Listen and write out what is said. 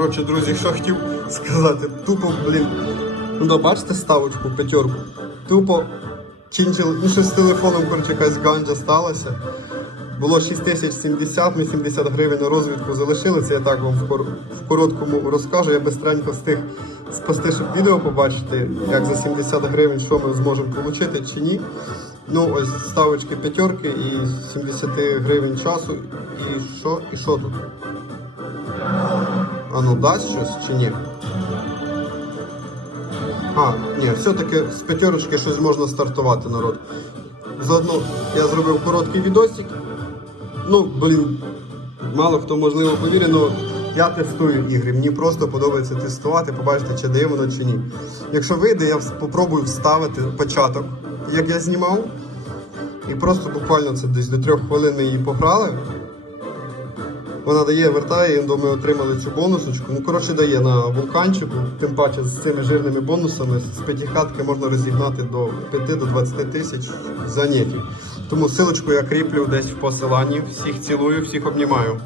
Коротше, друзі, що хотів сказати, тупо, блін. Ну да, бачите ставочку, п'ятерку. Тупо чинчили, ну щось з телефоном, коротше, якась ганджа сталася. Було 6070, ми 70 гривень на розвідку залишили. Це я так вам в, кор- в короткому розкажу. Я бистренько встиг спасти, щоб відео побачити, як за 70 гривень, що ми зможемо отримати чи ні. Ну, ось ставочки п'ятерки і 70 гривень часу. І що? І що тут? А ну дасть щось чи ні? А, ні, все-таки з п'ятерочки щось можна стартувати, народ. Заодно я зробив короткий відосик. Ну, блін, мало хто можливо повірить, але я тестую ігри. Мені просто подобається тестувати, побачити, чи дає воно чи ні. Якщо вийде, я спробую вставити початок, як я знімав. І просто буквально це десь до трьох хвилин ми її пограли. Вона дає, вертає, і ми отримали цю бонусочку. Ну, коротше, дає на вулканчику, тим паче з цими жирними бонусами з п'ятихатки можна розігнати до 5 до 20 тисяч занятів. Тому силочку я кріплю десь в посиланні. Всіх цілую, всіх обнімаю.